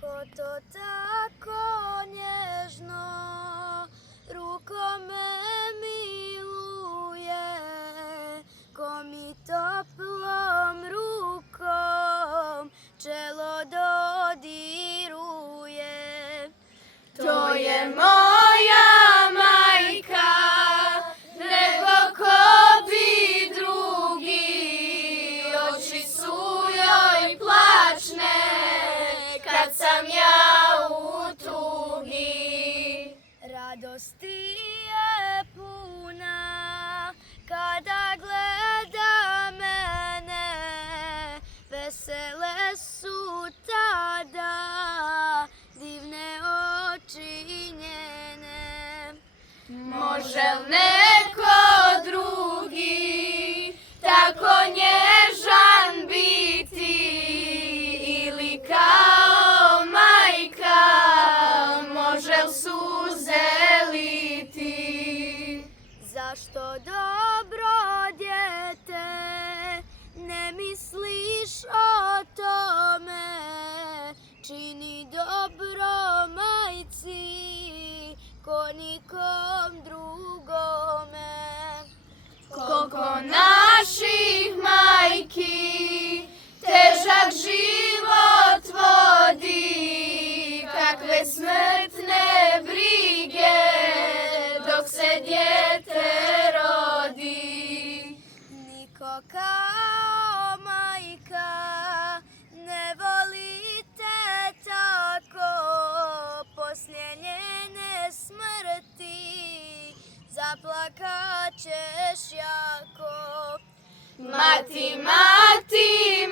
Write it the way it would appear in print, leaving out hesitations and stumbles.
Ko to tako nježno rukome miluje, ko mi toplom rukom čelo dodiruje. To je moja majka, nego ko bi drugi, oči su joj plačne, kad sam ja u tugi. Radosti je puna kada gleda mene, vesele su tada divne oči njene. Može li neko drugi tako nježan biti, ili kao majka može li suze liti? Zašto dobro dijete ne misliš o tome, čini dobro majci ko nikom drugome. Koliko naših majki težak život vodi, kakve smrtne brige dok se dijete rodi. Niko kao majka ne volite tako, poslije njene smrti zaplakat ćeš jako. Mati, mati,